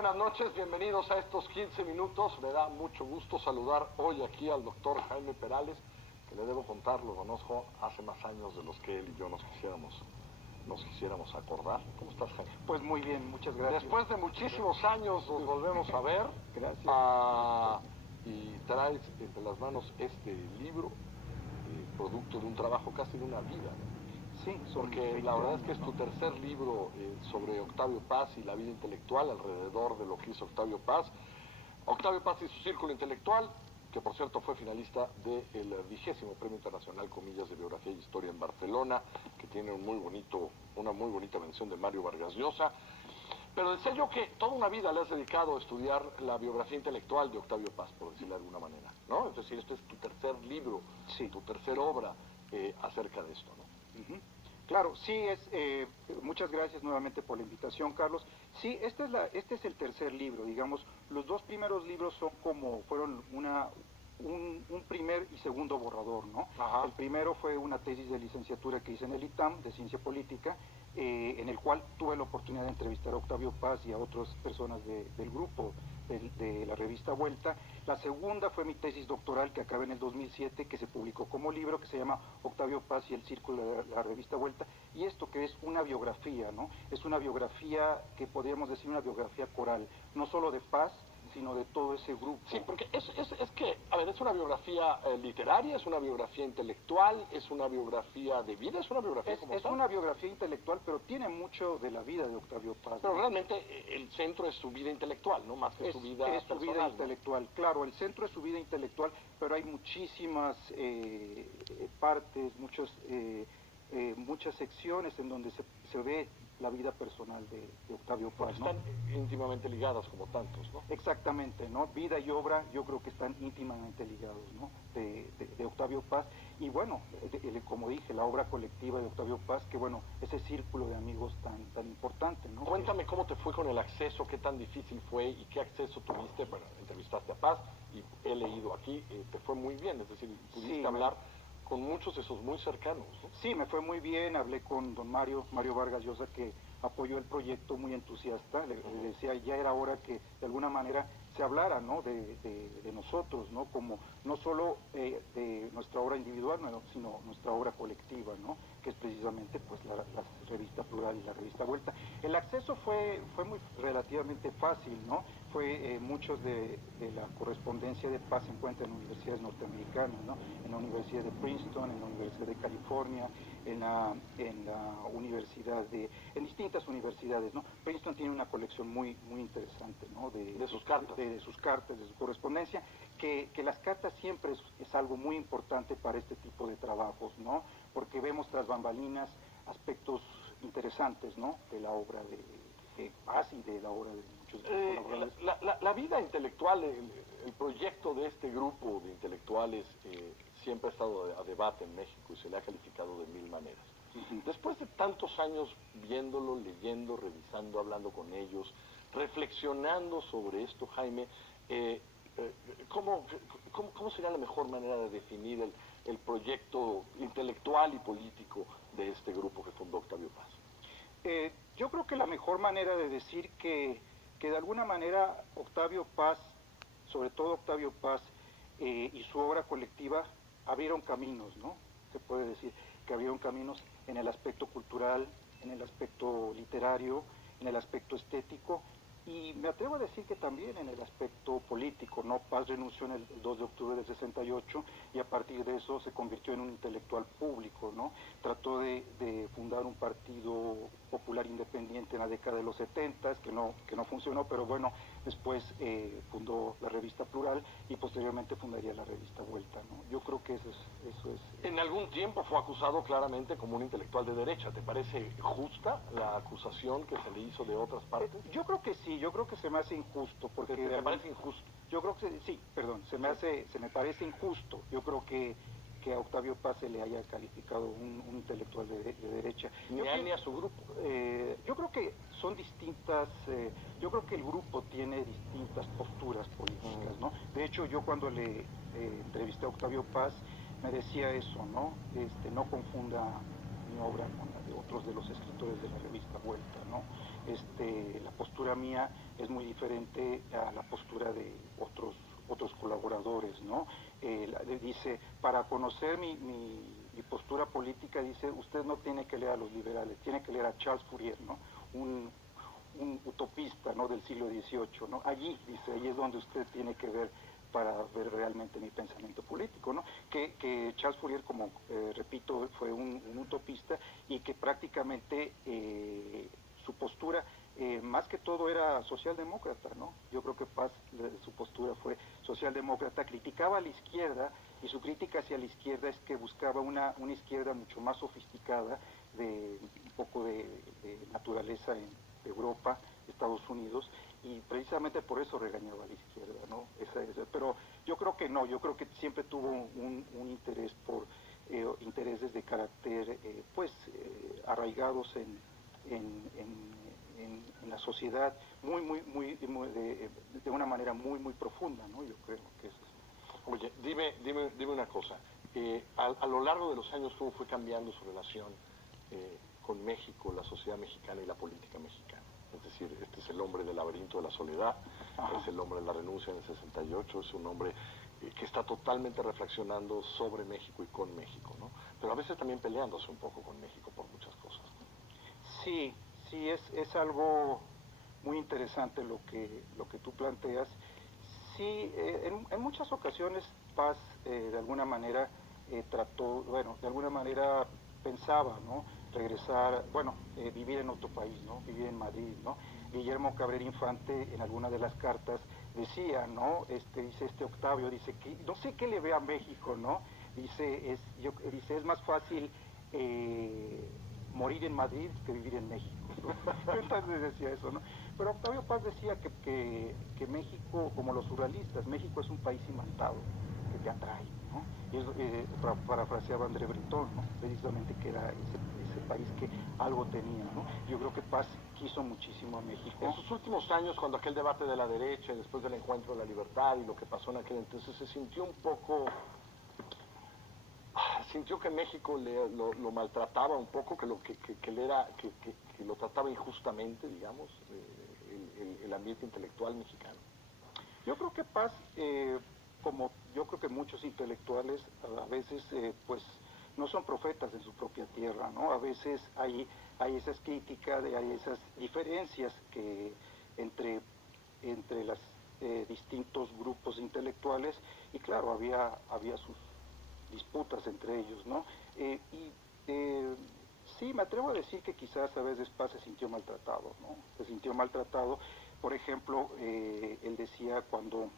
buenas noches, bienvenidos a estos 15 minutos. Me da mucho gusto saludar hoy aquí al doctor Jaime Perales, que le debo contar, lo conozco hace más años de los que él y yo nos quisiéramos acordar. ¿Cómo estás, Jaime? Pues muy bien, muchas gracias. Después de muchísimos años nos volvemos a ver. Gracias. Y traes entre las manos este libro, producto de un trabajo casi de una vida, ¿no? Sí, porque la verdad es que es tu tercer libro sobre Octavio Paz y la vida intelectual, alrededor de lo que hizo Octavio Paz. Octavio Paz y su círculo intelectual, que por cierto fue finalista del 20º Premio Internacional, comillas, de Biografía y Historia en Barcelona, que tiene una muy bonita mención de Mario Vargas Llosa. Pero decía yo que toda una vida le has dedicado a estudiar la biografía intelectual de Octavio Paz, por decirlo de alguna manera, ¿no? Es decir, este es tu tercer libro, sí, tu tercera obra acerca de esto, ¿no? Claro, sí, muchas gracias nuevamente por la invitación, Carlos. Sí, este es el tercer libro, digamos. Los dos primeros libros fueron un primer y segundo borrador, ¿no? Ajá. El primero fue una tesis de licenciatura que hice en el ITAM, de Ciencia Política, en el cual tuve la oportunidad de entrevistar a Octavio Paz y a otras personas del grupo de la revista Vuelta. La segunda fue mi tesis doctoral, que acabé en el 2007, que se publicó como libro, que se llama Octavio Paz y el Círculo de la revista Vuelta, y esto que es una biografía, ¿no? Es una biografía que podríamos decir una biografía coral, no solo de Paz, sino de todo ese grupo. Sí, porque es que, a ver, es una biografía literaria, es una biografía intelectual, es una biografía de vida, es una biografía como Es tal. una biografía intelectual, pero tiene mucho de la vida de Octavio Paz. Pero ¿no? realmente el centro es su vida intelectual, ¿no? Más que su vida es su personal, vida ¿no? intelectual, claro, el centro es su vida intelectual, pero hay muchísimas partes, muchas secciones en donde se ve la vida personal de Octavio Paz. Porque están íntimamente ligadas como tantos, ¿no? Exactamente, ¿no? Vida y obra yo creo que están íntimamente ligados, ¿no? De Octavio Paz. Y bueno, como dije, la obra colectiva de Octavio Paz, que bueno, ese círculo de amigos tan importante, ¿no? Cuéntame cómo te fue con el acceso, qué tan difícil fue y qué acceso tuviste. Bueno, entrevistaste a Paz y he leído aquí, te fue muy bien, es decir, pudiste hablar con muchos de esos muy cercanos, ¿no? Sí, me fue muy bien, hablé con don Mario Vargas Llosa, que apoyó el proyecto, muy entusiasta. Le decía, ya era hora que de alguna manera se hablara, ¿no? de nosotros, ¿no? Como no solo de nuestra obra individual, sino nuestra obra colectiva, ¿no? Que es precisamente pues la revista Plural y la revista Vuelta. El acceso fue relativamente fácil, ¿no? Muchos de la correspondencia de Paz se encuentra en universidades norteamericanas, ¿no? En la Universidad de Princeton, en la Universidad de California, en la universidad en distintas universidades, ¿no? Princeton tiene una colección muy interesante, ¿no? De sus cartas. De sus cartas, de su correspondencia, que las cartas siempre es algo muy importante para este tipo de trabajos, ¿no? Porque vemos tras bambalinas aspectos interesantes, ¿no? De la obra de Paz y de la obra de muchos colaboradores. La vida intelectual, el proyecto de este grupo de intelectuales siempre ha estado a debate en México y se le ha calificado de mil maneras. Después de tantos años viéndolo, leyendo, revisando, hablando con ellos, reflexionando sobre esto, Jaime, ¿cómo sería la mejor manera de definir el proyecto intelectual y político de este grupo que fundó Octavio Paz? Yo creo que la mejor manera de decir que de alguna manera Octavio Paz, sobre todo Octavio Paz y su obra colectiva, abrieron caminos, ¿no? Se puede decir que abrieron caminos en el aspecto cultural, en el aspecto literario, en el aspecto estético, y me atrevo a decir que también en el aspecto político, ¿no? Paz renunció en el 2 de octubre del 68 y a partir de eso se convirtió en un intelectual público, ¿no? Trató de fundar un partido popular independiente en la década de los 70, que no funcionó, pero bueno, después fundó la revista Plural y posteriormente fundaría la revista Vuelta, ¿no? Yo creo que eso es... En algún tiempo fue acusado claramente como un intelectual de derecha. ¿Te parece justa la acusación que se le hizo de otras partes? Yo creo que sí, yo creo que se me hace injusto. Porque ¿Te parece injusto? Yo creo que sí, perdón, se me parece injusto. Yo creo que a Octavio Paz se le haya calificado un intelectual de derecha. Ni a él ni a su grupo. Yo creo que son distintas, yo creo que el grupo tiene distintas posturas políticas, ¿no? De hecho, yo cuando le entrevisté a Octavio Paz, me decía eso, ¿no? No confunda mi obra con la de otros de los escritores de la revista Vuelta, ¿no? La postura mía es muy diferente a la postura de otros colaboradores, ¿no? Dice, para conocer mi postura política, dice, usted no tiene que leer a los liberales, tiene que leer a Charles Fourier, ¿no? Un utopista, ¿no?, del siglo XVIII, ¿no? Allí, dice, ahí es donde usted tiene que ver para ver realmente mi pensamiento político, ¿no? Que Charles Fourier, como repito, fue un utopista y que prácticamente su postura, más que todo, era socialdemócrata, ¿no? Yo creo que Paz, su postura fue socialdemócrata, criticaba a la izquierda, y su crítica hacia la izquierda es que buscaba una izquierda mucho más sofisticada, de un poco de naturaleza en Europa, Estados Unidos, y precisamente por eso regañaba a la izquierda, ¿no? Pero yo creo que no, yo creo que siempre tuvo un interés por intereses de carácter, arraigados en la sociedad, de una manera muy profunda, ¿no? Yo creo que eso es. Oye, dime una cosa. A lo largo de los años, ¿cómo fue cambiando su relación con México, la sociedad mexicana y la política mexicana? Es decir, este es el hombre del laberinto de la soledad, es el hombre de la renuncia en el 68, es un hombre que está totalmente reflexionando sobre México y con México, ¿no? Pero a veces también peleándose un poco con México por muchas cosas, ¿no? Sí, es algo muy interesante lo que tú planteas. Sí, en muchas ocasiones Paz, de alguna manera, trató, bueno, de alguna manera pensaba, ¿no?, regresar, bueno, vivir en otro país, ¿no?, vivir en Madrid, ¿no? Guillermo Cabrera Infante, en alguna de las cartas, decía, ¿no?, dice Octavio, dice que no sé qué le ve a México, ¿no? Dice, es más fácil morir en Madrid que vivir en México, ¿no? Entonces decía eso, ¿no? Pero Octavio Paz decía que México, como los surrealistas, México es un país imantado, que te atrae, ¿no? Y parafraseaba André Breton, ¿no?, precisamente, que era ese país que algo tenía, ¿no? Yo creo que Paz quiso muchísimo a México. En sus últimos años, cuando aquel debate de la derecha, y después del encuentro de la libertad y lo que pasó en aquel entonces, se sintió un poco... sintió que México lo maltrataba un poco, que lo trataba injustamente, digamos, el ambiente intelectual mexicano. Yo creo que Paz, como yo creo que muchos intelectuales, a veces, pues, no son profetas en su propia tierra, ¿no? A veces hay esas críticas, hay esas diferencias entre los distintos grupos intelectuales, y claro, había sus disputas entre ellos, ¿no? Sí, me atrevo a decir que quizás a veces Paz se sintió maltratado, ¿no? Se sintió maltratado. Por ejemplo, él decía, cuando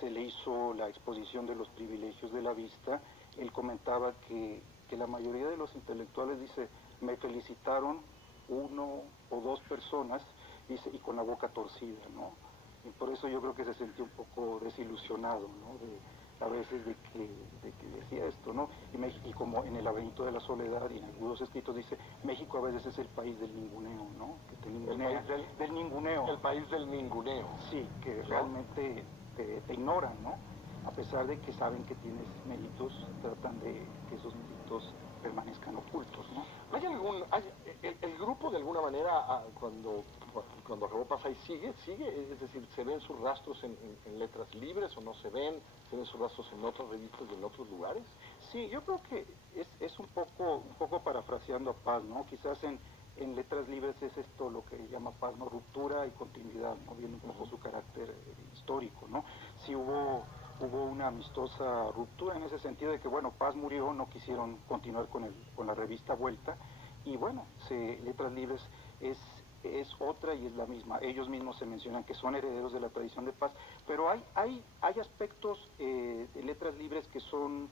se le hizo la exposición de los privilegios de la vista, él comentaba que la mayoría de los intelectuales, dice, me felicitaron uno o dos personas, dice, y con la boca torcida, ¿no? Y por eso yo creo que se sintió un poco desilusionado, ¿no?, a veces de que decía esto, ¿no? Y como en El laberinto de la soledad y en algunos escritos dice, México a veces es el país del ninguneo, ¿no? Que te ningunea, del ninguneo. El país del ninguneo. Sí, que, ¿no?, realmente te ignoran, ¿no? A pesar de que saben que tienes méritos, tratan de que esos méritos permanezcan ocultos, ¿no? El grupo de alguna manera, cuando acabó Paz ahí sigue, es decir, ¿se ven sus rastros en Letras Libres o no se ven sus rastros en otras revistas y en otros lugares? Sí, yo creo que es un poco parafraseando a Paz, ¿no? Quizás en Letras Libres es esto lo que llama Paz, ¿no?, ruptura y continuidad, ¿no? Viene un poco su carácter histórico, ¿no? Sí hubo una amistosa ruptura en ese sentido de que, bueno, Paz murió, no quisieron continuar con la revista Vuelta, y bueno, Letras Libres es otra y es la misma. Ellos mismos se mencionan que son herederos de la tradición de Paz, pero hay aspectos de Letras Libres que son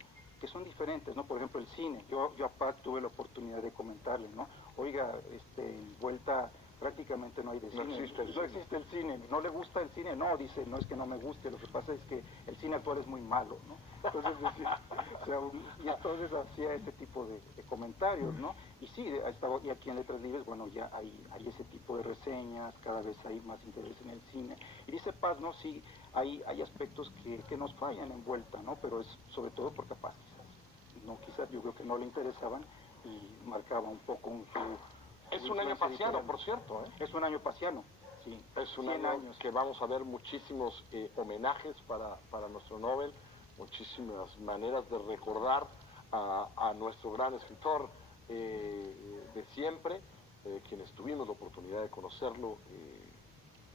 diferentes, ¿no? Por ejemplo, el cine. Yo a Paz tuve la oportunidad de comentarle, ¿no? Oiga, en Vuelta prácticamente no hay de cine. No existe el cine. ¿No le gusta el cine? No, dice, no es que no me guste, lo que pasa es que el cine actual es muy malo, ¿no? Entonces, y entonces hacía ese tipo de comentarios, ¿no? Y sí, y aquí en Letras Libres, bueno, ya hay ese tipo de reseñas, cada vez hay más interés en el cine. Y dice Paz, ¿no? Sí, hay aspectos que nos fallan en Vuelta, ¿no? Pero es sobre todo porque Paz quizás yo creo que no le interesaban, y marcaba un poco Es un año pasiano, por cierto, ¿eh? Es un año pasiano, sí. Es un 100 año años. que vamos a ver muchísimos homenajes para nuestro Nobel, muchísimas maneras de recordar a nuestro gran escritor de siempre, quienes tuvimos la oportunidad de conocerlo.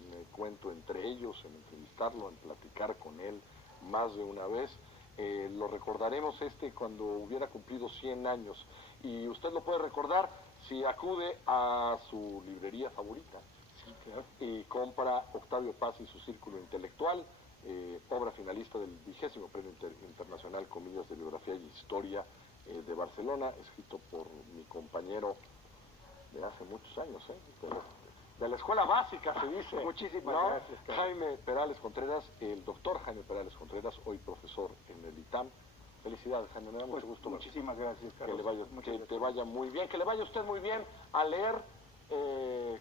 Me cuento entre ellos, en entrevistarlo, en platicar con él más de una vez. Lo recordaremos cuando hubiera cumplido 100 años. Y usted lo puede recordar si acude a su librería favorita. Sí, claro. Y compra Octavio Paz y su Círculo Intelectual, obra finalista del 20º Premio Internacional Comillas de Biografía y Historia de Barcelona, escrito por mi compañero de hace muchos años, de la escuela básica, se dice. Muchísimas ¿no? gracias, Carlos. Jaime Perales Contreras, el doctor Jaime Perales Contreras, hoy profesor en el ITAM. Felicidades, Jaime, me da mucho gusto. Muchísimas gracias, Que Carlos. le vaya, que te vaya muy bien, que le vaya usted muy bien a leer.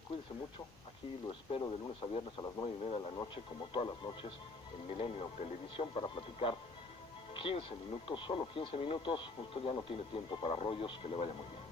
Cuídense mucho, aquí lo espero de lunes a viernes a las 9:30 de la noche, como todas las noches, en Milenio Televisión, para platicar 15 minutos, solo 15 minutos. Usted ya no tiene tiempo para rollos, que le vaya muy bien.